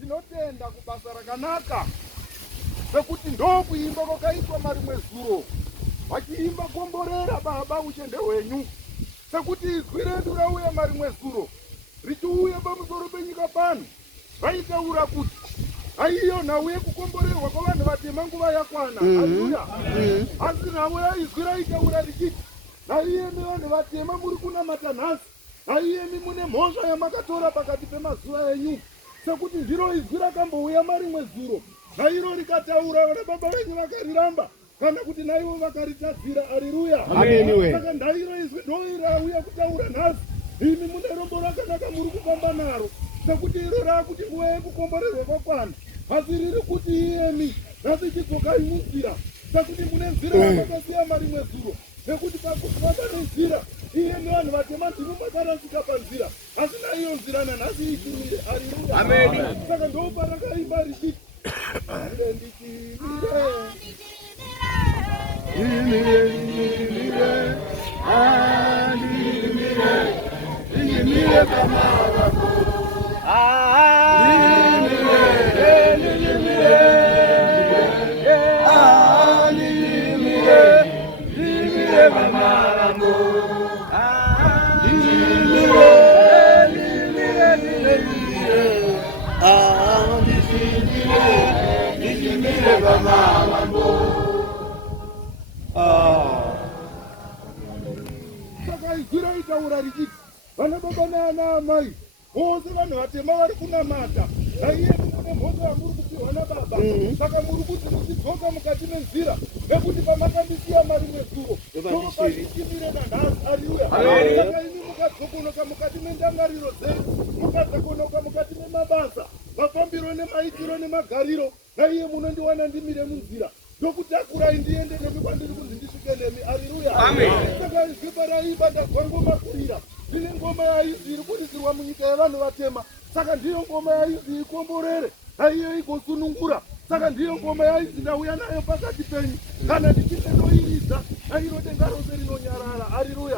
Tinotenda kubasa rakanaka sekuti ndokuimba kwakaitwa marimwe zuro vachiimba Komborera Baba uchende hwenyu, sekuti izwi redu rauya marimwe zuro richiuya pamusoro penyika pano vaitaura kuti aiyo nhau yekukomborerwa kwavanhu vatema nguva yakwana. Haleluya. Asi nhau izwi raitaura richiti naiyemi vanhu vatema muri kunamata nhasi, naiyemi mune mhosva yamakatora pakati pemazuva enyu, sekuti ndiro izwi rakambouya marimwe zuro nairo rikataura vana baba venyu vakariramba kana kuti naivo vakaritadzira. Haleluya. Saka ndairo izwi ndoirauya kutaura nhasi, imi mune rombo rakanaka muri kufamba naro, sekuti iro rakuti nguva yekukomborerwa kwakwana, asi riri kuti iyemi nhasi chidzokai munzira, sekuti mune nzira yamakasiya marimwe zuro, nekuti pakufamba nenzira iyemi vanhu vatema ndimo makarasika panzira, asi naiyo nzira nanhasi ichimire. Haleluya. Saka ndoparakaimba richiti saka izwi raitaura richiti vana baba naana amai vose vanhu vatema vari kunamata naiye mune mhosva yamuri kupihwa nababa. Saka muri kuti muchidzoka mukati menzira, nekuti pamakandisiya marimwe zuro ndopachichimire nanhasi. Haleluya. Saka imi mukadzokonoka mukati mendangariro dzenyu, mukadzokonoka mukati memabasa, mafambiro nemaitiro nemagariro, naiye munondiwana ndimire munzira ndokutakurai ndiende nemi kwandiri kunzi ndisvike nemi. Haleluya. Saka izwi paraiba ndazwa ngoma kurira, ndine ngoma yaizi iri kuridzirwa munyika yevanhu vatema, saka ndiyo ngoma yaizi ikomborere, naiyo igosunungura. Saka ndiyo ngoma yaizi ndauya nayo pakati penyu, kana ndichinge ndoiridza nairo denga rose rinonyarara. Haleluya.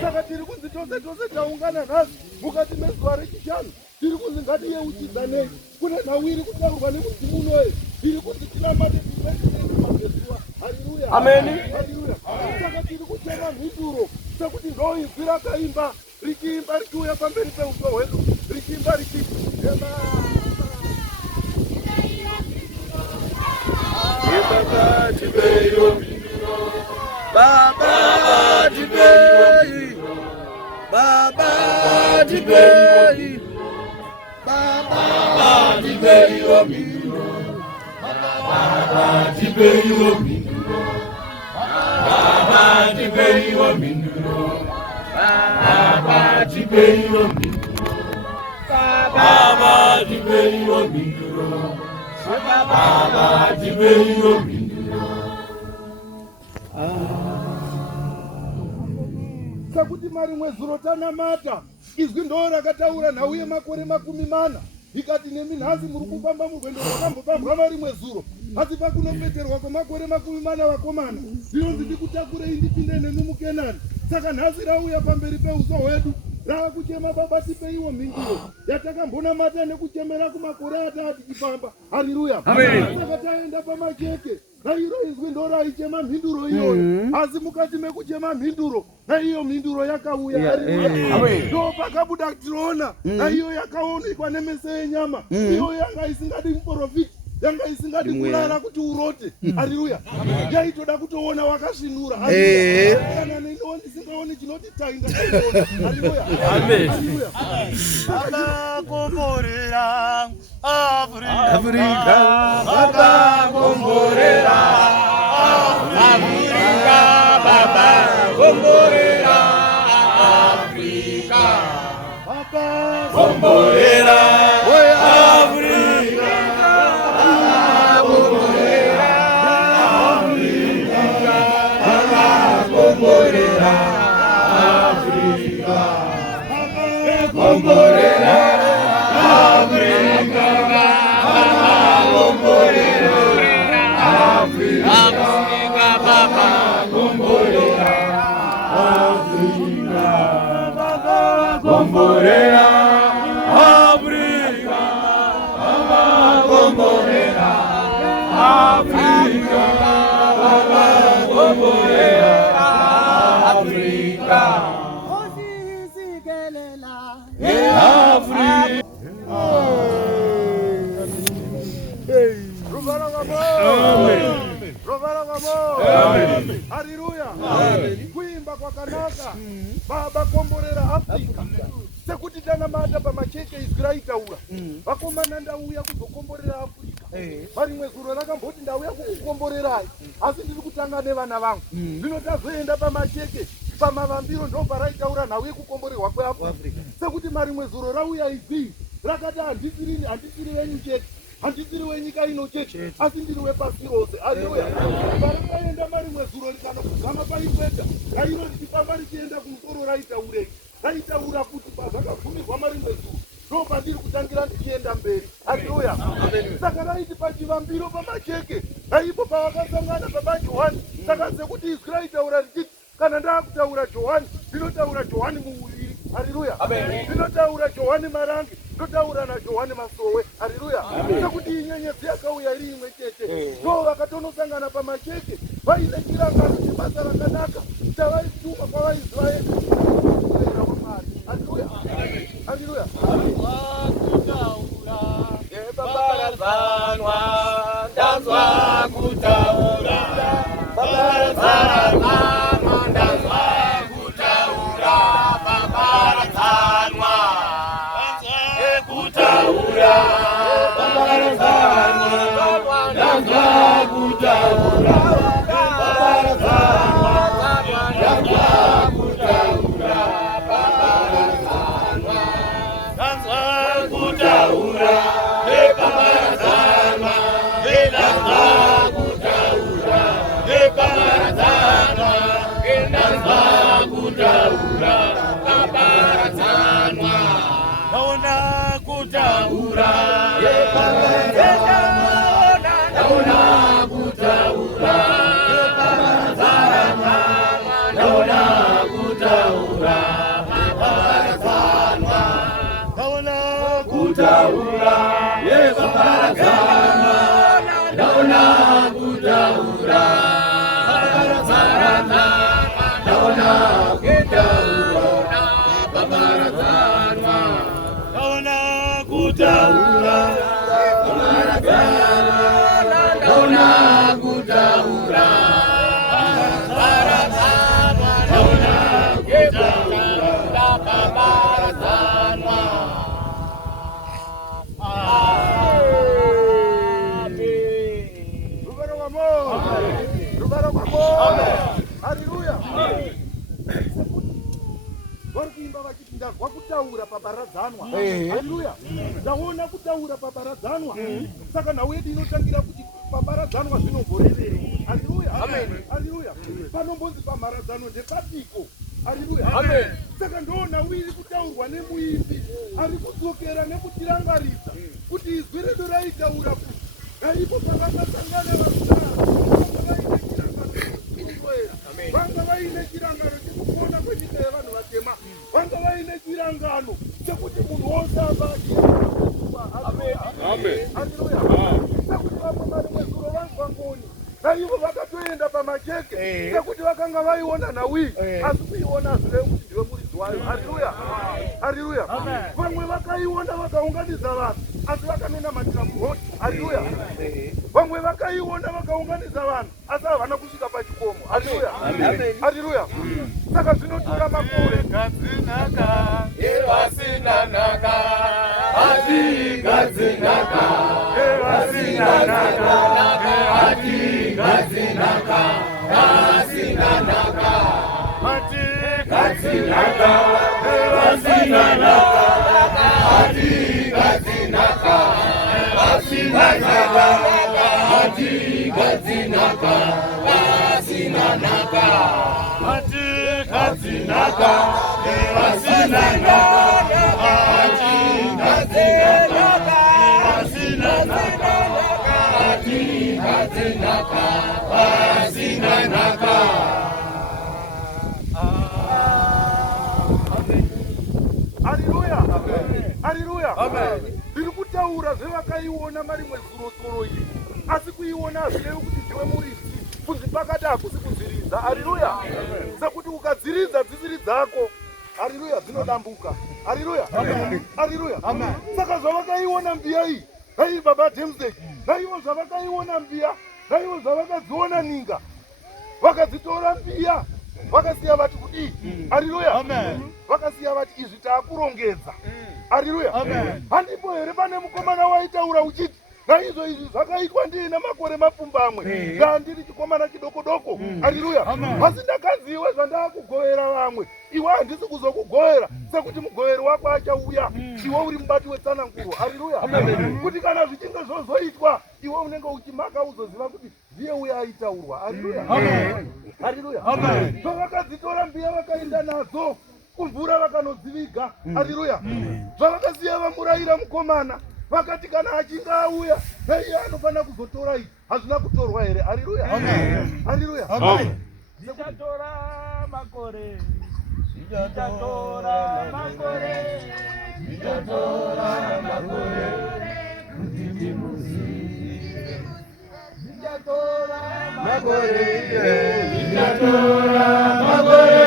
Saka tiri kunzi tose tose taungana nhasi mukati mezuva rechishanu, tiri kunzi ngatiyeuchidzanei. Kune nhau iri kutaurwa nemudzimu unoye iri kunzi tinamate magezuva. Haleluya. Haleluya. Saka tiri kuchema mhinduro sekuti ndoizwi rakaimba richiimba richiuya pamberi peuso hwedu richiimba richiti Baba tipeiwo, Baba tipei, Baba tipei, Baba tipeiwo minduro, Baba tipeiwo minduro, Baba tipeiwo minduro, Baba tipeiwo minduro, Baba tipeiwo minduro, Baba tipeiwo minduro. Sekuti marimwe zuro tanamata, izwi ndo rakataura nhau yemakore 40, ikati nemi nhasi muri kufamba murwendo rwakambopambwa marimwe zuro, asi pakunopeterwa kwemakore 40 vakomana zvinonzi ndikutakurei ndipinde nemi muKenani. Saka nhasi rauya pamberi peuso hwedu rava kuchema Baba tipeiwo mhinduro yatakambonamata nekuchemera kumakore atatu tichifamba. Haleluya. Saka taenda pamacheke nairo izwi ndo raichema mhinduro iyoyo, asi mukati mekuchema mhinduro naiyo mhinduro yakauya. Haleluya. Ndo pakabuda tiona naiyo yakaonekwa nemeso enyama, iyo yanga isingadi muprofiti, yanga isingadi kurara kuti urote. Haleluya. Yaitoda kutoona wakasvinura. Kana ndisingaoni chinoti tainda kaiona. Haleluya. Haleluya. Baba komborera Afrika, Baba komborera Afrika, Baba komborera Afrika, Baba komborera Afrika, Baba komborera Afrika, Baba komborera Afrika. Kuimba kwakanaka baba komborera Afrika sekuti tanamata pamacheke Israeli taura vakomana ndauya kuzokomborera Afrika varimwe zuro rakamboti ndauya kukukomborerai asi ndiri kutanga nevana vangu zvino tazoenda pamacheke pamavambiro ndo paraitaura nhau yekukomborerwa kweAfrica sekuti marimwe zuro rauya izi rakati handisiri venyu chete handisiri wenyika ino chete asi ndiri wepasi rose. Haleluya. Parakaenda marimwe zuro rikanokugama paikweta rairo richifamba richienda kumusoro raitaurei raitaura kuti pazvakabvumirwa marimwe zuro ndo pandiri kutangira ndichienda mberi. Haleluya. Saka raiti pachivambiro pamacheke raipo pavakasangana baba Johani saka sekuti izwi raitaura richiti kana ndakutaura Johani ndinotaura Johani muviri. Haleluya. Ndinotaura Johani marangi ndotaura naJohani Masowe. Haleluya. Sekuti inyenyedzi yakauya iri imwe chete ndo vakatonosangana pamacheke vaine chirangano chebasa rakanaka chavaituma kwavaIsraeri kuera waMwari. Haleluya. Haleluya. Babarazanwa ndanzwa kutaura babarazanwa ndanzwa kutaura babarazanwa kutaura babarazanwa ndanzwa kutaura babarazanwa ndanzwa kutaura babarazanwa ndanzwa kutaura wakutaura paparadzanwa. Haleluya. Ndaona kutaura paparadzanwa saka nhau yedu inotangira kuti paparadzanwa zvinogorevere. Haleluya. Haleluya. Panombonzi pamharadzano ndepatiko. Haleluya. Saka ndona iri kutaurwa nemuimbi ari kudzokera nekutirangarisa kuti izwi redu raitaura kuti raipo pakasangana vasara vanga vaine chirangano chekupona kwenyika yevanhu vatema vanga vaine chirangano chekuti munhu wose Haleluya. Sekuti vamwe marimwe zuro vanzwa ngoni naivo vakatoenda pamacheke sekuti vakanga vaiona nhau iyi asi kuiona zvive kuti ndiwe muridzi wayo. Haleluya. Haleluya. Vamwe vakaiona vakaunganidza vanhu asi vakanonamatira muroti. Haleluya. Vamwe vakaiona vakaunganidza vanhu asi havana kusvika pachikomo. Haleluya. Haleluya. Saka zvinotora makore gadzinaka evasina naka ati gadzinaka evasina naka ati gadzinaka asina naka ati gadzinaka evasina naka ati gadzinaka asina naka ati gadzinaka asina naka ati gadzinaka evasina naka Haleluya. Haleluya. Ndiri kutaura zvevakaiona mari mwezorosoro iyi, asi kuiona hazvirevi kuti ndiwe murisi. Kuzvipakata hakusi kudziridza. Haleluya. Sekuti ukadziridza dzisiri dzako, haleluya, dzinodambuka. Haleluya. Haleluya. Saka zvavakaiona mbiya iyi, naivo baba James, naivo zvavakaiona mbiya, naivo zvavakadziona ninga, vakadzitora mbiya vakasiya vati kudii. Haleluya. Vakasiya vati izvi taakurongedza. Haleluya. Handipo here pane mukomana waitaura uchiti naizvo izvi zvakaitwa ndiina makore mapfumbamwe, ndandiri chikomana chidoko-doko. Haleluya. Asi ndakanziwe zvandaakugovera vamwe, iwe handisi kuzokugovera, sekuti mugoveri wako achauya, iwe uri mubati wetsananguro. Haleluya. Kuti kana zvichinge zvozoitwa, iwe unenge uchimaka uzoziva kuti ndiye uya aitaurwa. Haleluya. Haleluya. Zvavakadzitora mbiya vakaenda nadzo kumvura vakanodziviga. Haleluya. Zvavakasiya vamurayira mukomana, vakati kana achinge auya naiye anofanira kuzotora izvi. Hazvina kutorwa here. Haleluya. Haleluya. Zvichatora makore, zvichatora makore, zvichatora makore, kuti timuzive. Zvichatora makore, zvichatora makore,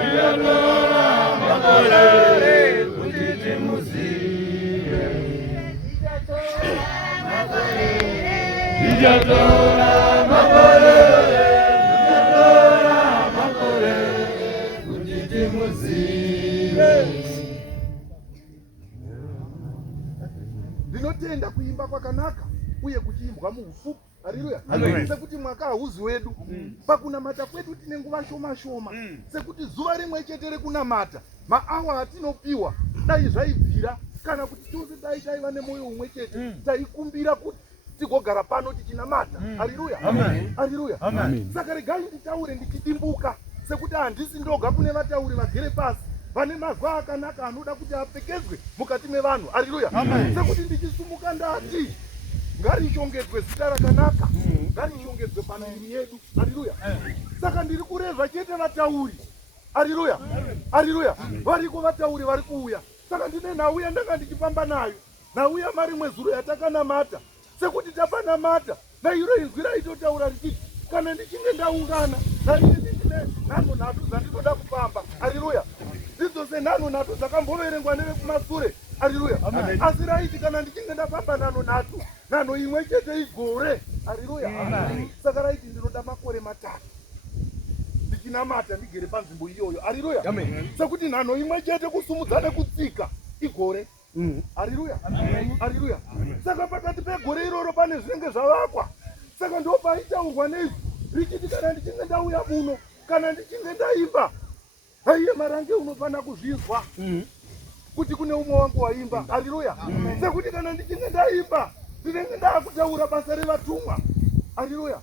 zvichatora makore, kuti timuzive. Zvichatora makore, zvichatora makore, zvichatora makore, kuti timuzive. Ndinotenda kuimba kwakanaka uye kuchiimbwa muufupi. Haleluya. Sekuti mwaka hauzi wedu, pakunamata kwedu tine nguva shoma-shoma, sekuti zuva rimwe chete rekunamata, maawa atinopiwa dai zvaibvira, kana kuti tose dai taiva nemwoyo umwe chete, taikumbira kuti tigogara pano tichinamata. Haleluya. Haleluya. Saka regai nditaure ndichidimbuka, sekuti handisi ndoga kune vatauri vagere pasi vane mazwa akanaka anoda kuti apfekedzwe mukati mevanhu. Haleluya. Sekuti ndichisumuka ndati ngarishongedzwe zita rakanaka, ngarishongedzwe pamiviri yedu. Haleluya. Saka ndiri kureva chete vatauri. Haleluya. Haleluya. Variko vatauri vari kuuya. Saka ndine nhau yandanga ndichifamba nayo, nhau yamari mwezuro yatakanamata, sekuti tapanamata nairo inzwi raitotaura richiti kana ndichinge ndaungana naiye ndine nhano nhatu dzandinoda kufamba. Haleluya. Dzidzo senhano nhatu dzakamboverengwa nevekumasure. Haleluya. Asi raiti kana ndichinge ndafamba nhano nhatu, nhano imwe chete igore. Haleluya. Saka raiti ndinoda makore 3 ndichinamata ndigere panzvimbo iyoyo. Haleluya. Sekuti nhano imwe chete kusumudza nekutsika igore. Haleluya. Haleluya. Saka pakati pegore iroro pane zvinenge zvavakwa. Saka ndo paitaurwa nezvi richiti kana ndichinge ndauya muno, kana ndichinge ndaimba, haiye marange unofanira kuzvizwa kuti kune umwe wangu waimba. Haleluya. Sekuti kana ndichinge ndaimba ndinenge ndaakutaura basa revatumwa. Haleluya.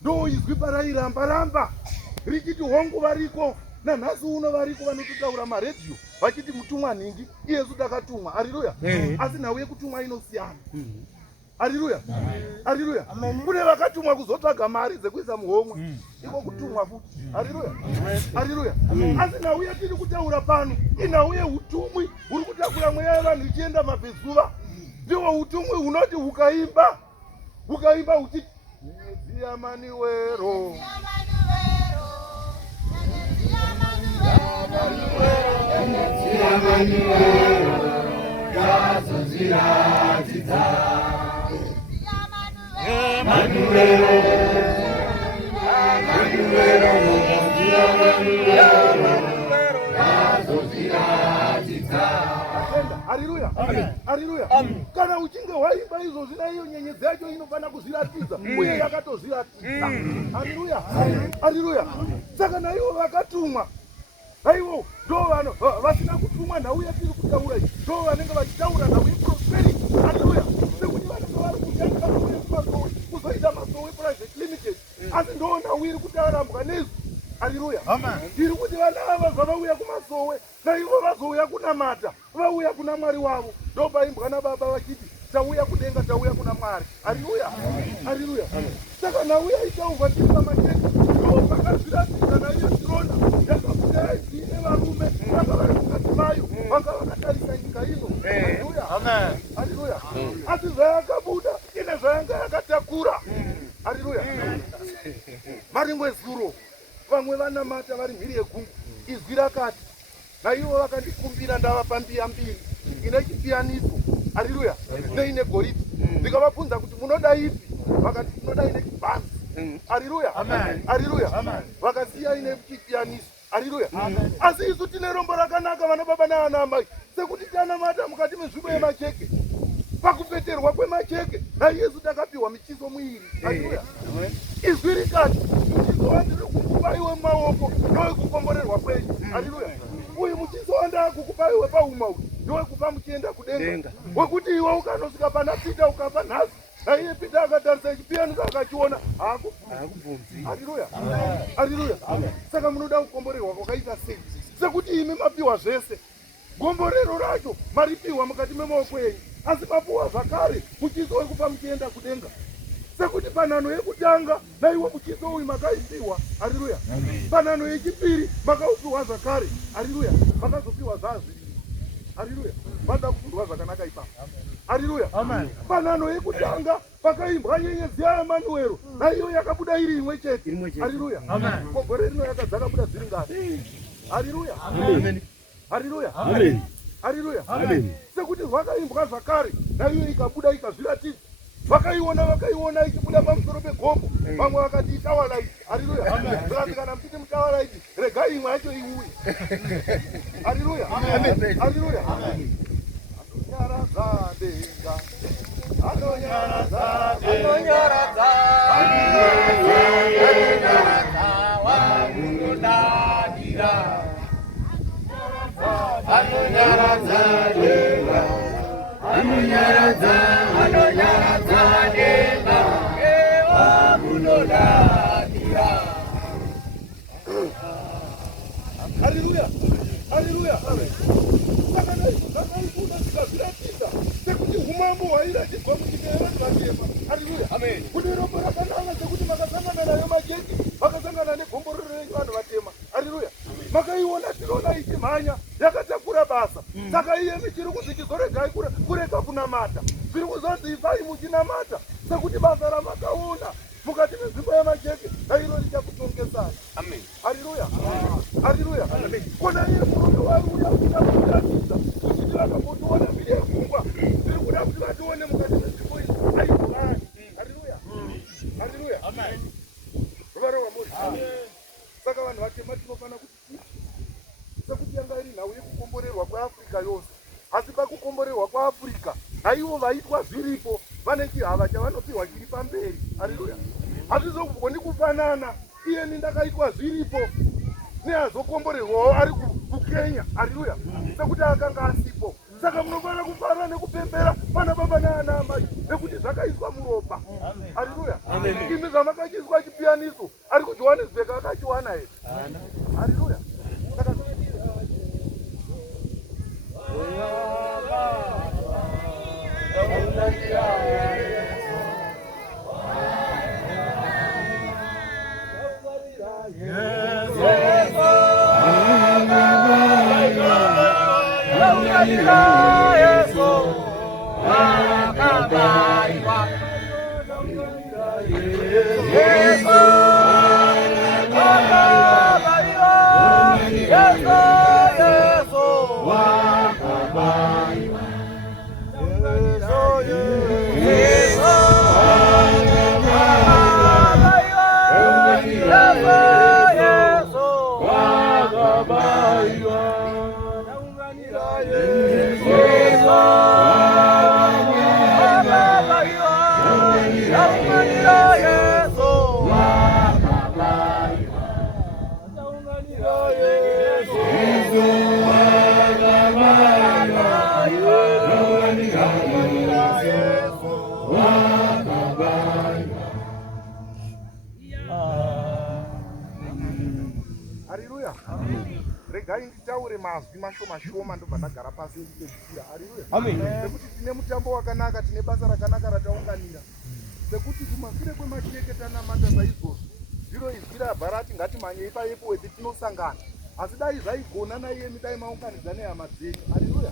Ndo izwi parairamba-ramba richiti hongu variko, nanhasi uno variko vanototaura maredhiyo vachiti mutumwa nhingi, iyesu takatumwa. Haleluya. Asi nhau yekutumwa inosiyana. Haleluya. Haleluya. Kune vakatumwa kuzotsvaga mari dzekuisa muhomwe, iko kutumwa futi. Haleluya. Haleluya. Asi nhau yatiri kutaura pano inhau yeutumwi huri kutakura mweya yevanhu ichienda mabvezuva. Ndiwo utumwi hunoti hukaimba uchiti Ziamaniwero, Haleluya. Haleluya. Kana uchinge waimba izvozvi naiyo nyenyedzi yacho inofanira kuzviratidza, uye yakatozviratidza. Haleluya. Haleluya. Saka naivo vakatumwa, naivo ndo vanhu vasina kutumwa nhau yatiri kutaura iyi, ndo vanenge vachitaura nhau yeprosperity. Haleluya. Sekuti vanenge vari kushandisa masowe kuzoita masowe private limited, asi ndo nhau iri kutaurambwa nezvi. Haleluya. Ndiri kuti vana ava zvavauya kumasowe naivo vazouya kunamata, vauya kuna Mwari wavo. Ndo paimbwa nababa vachiti tauya kudenga, tauya kuna Mwari. Haleluya, haleluya. Saka nauya itaumva tiri pamacheka, ndopakazviratidza naiyo Sirona yakabuda dzine varume vanga vari mukati mayo, vanga vakatarisa nyika ino. Haleluya, haleluya. Asi zvayakabuda ine zvayanga yakatakura. Haleluya. Maringwe zuro vamwe vanamata vari mhiri yegungu, izwi rakati naivo vakandikumbira ndavapa mbiya mbiri ine chipiyaniso. Haleluya, neine goridhe. Ndikavabvunza kuti munoda ipi, vakati tinoda ine chibhanzi. Haleluya, haleluya. Vakasiya ine chipiyaniso. Haleluya. Asi isu tine rombo rakanaka vana baba navana mai, sekuti tanamata mukati menzvimbo yemacheke. Pakupeterwa kwemacheke nayesu takapiwa michiso muiri. Haleluya. Izwi rikati muchiso wandiri kukupa iwe mumaoko ndowekukomborerwa kwenyu. Haleluya. Uyu muchiso wandakukupa iwe pauma uyu ndowekupa muchienda kudenga, wekuti iwe ukanosvika pana Pita ukapa nhasi, naiye Pita akatarisa chipiyaniso akachiona haakubvunzi. Haleluya, haleluya. Saka munoda kukomborerwa kwakaita sei? Sekuti imi mapiwa zvese, gomborero racho maripiwa mukati memaoko enyu, asi mapuwa zvakare muchiso wekupa muchienda kudenga. Sekuti panhano yekutanga naiwe muchiso uyu makaipiwa. Haleluya. Panhano yechipiri makaupiwa zvakare. Haleluya. Makazopiwa zvazviri. Haleluya. Vada kufundwa zvakanaka ipapo. Haleluya. Panhano yekutanga pakaimbwa nyenyedzi yaEmanuero, naiyo yakabuda iri imwe chete. Haleluya. Gore rino yakadzakabuda dziri ngani? Haleluya. Haleluya. Haleluya. Sekuti zvakaimbwa zvakare naiyo ikabuda ikazviratidza. Vakaiona ichibuda pamusoro pegombo, vamwe vakati itawaraiti. Haleluya. Zvakati kana mpite mutawaraiti, regai imwe yacho iuye. Haleluya. Haleluya. Anonyaradza denga, anonyaradza denga, anonyaradza wamunodadira, anonyaradza denga, anonyaradza denga, wamunodadira. Haleluya, haleluya. Saka zvakaikunda zvikazviratidza sekuti umambo hwairatidzwa muchiteera zvakema. Haleluya. Kuti rombo rakanaka sekuti makasangana nayo majeki, makasangana negombororo renyu vanhu vatema. Haleluya. Makaiona Sirona ichimhanya yakatakura basa. Saka iye michiri kuzichizoregai kurega kunamata. Zviri kuzonzi ifai muchinamata sekuti basa ramakaona mukati menzvimbo yamajeke nairo richakutongesai. Haleluya. Haleluya. Kona iye murume wauya kuchakuratidza kuti tivakabotoona mhiri yegungwa zviri kuda kuti vatione mukati menzvimbo iyi aibhurani. Haleluya. Haleluya. Ruvaro rwamuri. Saka vanhu vatema tinofana kuti sekuti yanga iri nhau yekukomborerwa kweAfrica yose, asi pakukomborerwa kwaAfrica naivo vaitwa zviripo vane chihava chavanopiwa chiri pamberi. Haleluya. Hazvizogoni kufanana iyeni ndakaitwa zviripo neazokomborerwawo ari kuKenya. Haleluya. Sekuti akanga asipo. Saka munofana kufanana nekupembera pana baba naana amai nekuti zvakaiswa muropa. Haleluya. Imi zvamakachiswa chipiyaniso ari kuJohannesburg akachiwana here? Haleluya. Regai nditaure mazwi mashoma ndobva ndagara pasi ndichibvira. Haleluya. Nekuti tine mutambo wakanaka, tine basa rakanaka rataunganira, sekuti kumashure kwemacheke tanamata saizvozvo zviro izvi rabva rati ngatimhanyei paipo weti tinosangana, asi dai zvaigona naiyemi dai maunganidza nehama dzenyu. Haleluya.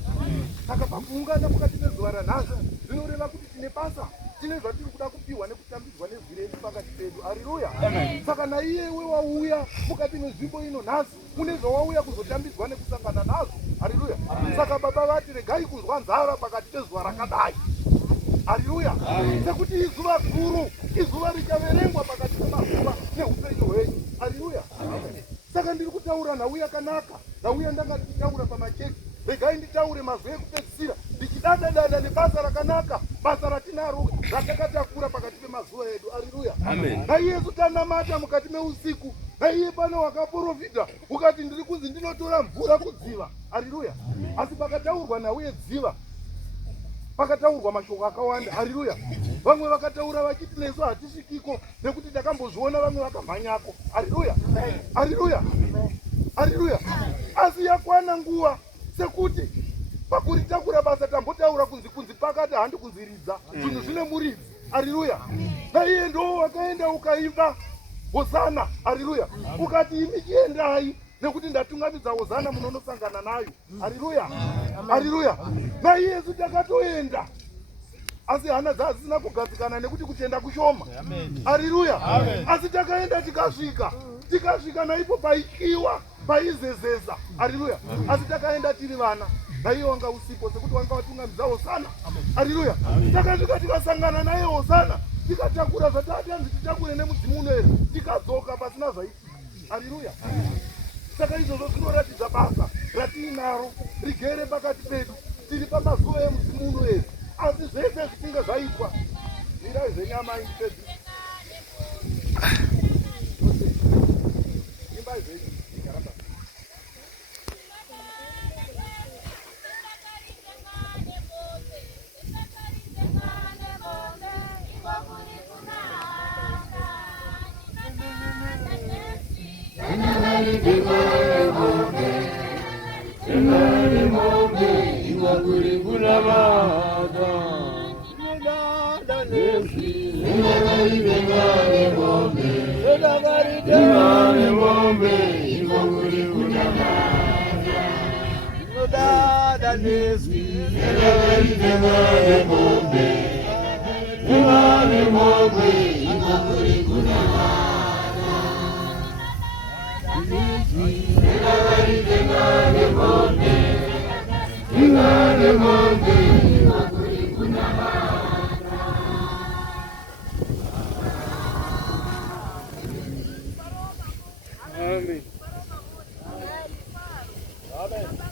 Saka pakuungana mukati mezuva ranhasi zvinoreva kuti tine basa, tine zvatiri kuda kupiwa nekutambidzwa nezvirefu pakati pedu. Haleluya. Saka naiyewe wauya mukati menzvimbo ino nhasi une zvawauya kuzotambidzwa nekusangana nazvo. Haleluya. Saka baba vati regai kunzwa nzara pakati pezuva rakadai. Haleluya. Sekuti izuva guru, izuva richaverengwa pakati pemazuva neupenyu hwenyu. Haleluya. Saka ndiri kutaura nhau yakanaka, nhau yandanga ndichitaura pamacheki. Regai nditaure mazwi ekupedzisira ndichidada nebasa rakanaka, basa ratinaro ratakatakura pakati pemazuva edu. Haleluya. Naiyesu tanamata mukati meusiku, naiye pano wakaprofita ukati ndiri kunzi ndinotora mvura kudziva. Haleluya. Asi pakataurwa nhau yedziva pakataurwa mashoko akawanda. Haleluya. Vamwe vakataura vachiti nesu hatisvikiko nekuti takambozviona vamwe vakamhanyako. Haleluya. Haleluya. Haleluya. Asi yakwana nguva sekuti pakuritakura basa tambotaura kunzi pakati handi kunziridza, zvinhu zvine muridzi. Haleluya. Naiye ndo wakaenda ukaimba hosana. Haleluya. Ukati imi chiendai nekuti ndatungamidza hosana munonosangana nayo. Haleluya. Haleluya. Naiyesu takatoenda asi hana dzasina kugadzikana nekuti kutenda kushoma. Haleluya. Asi takaenda tikasvika naipo paikiwa paizezeza. Haleluya. Asi takaenda tiri vana, naiye wanga usipo sekuti wanga watungamidza hosana. Haleluya. Takasvika tikasangana naye hosana, tikatakura zvataatanzi titakure nemudzimu unoere, tikadzoka pasina zvaiti. Haleluya. Saka izvozvo zvinoratidza basa ratiinaro rigere pakati pedu, tiri pamazuva emudzimu unoere. Asi zvese zvichinge zvaitwa mirai zvenyama indipedzi imbai zvenyu Amen.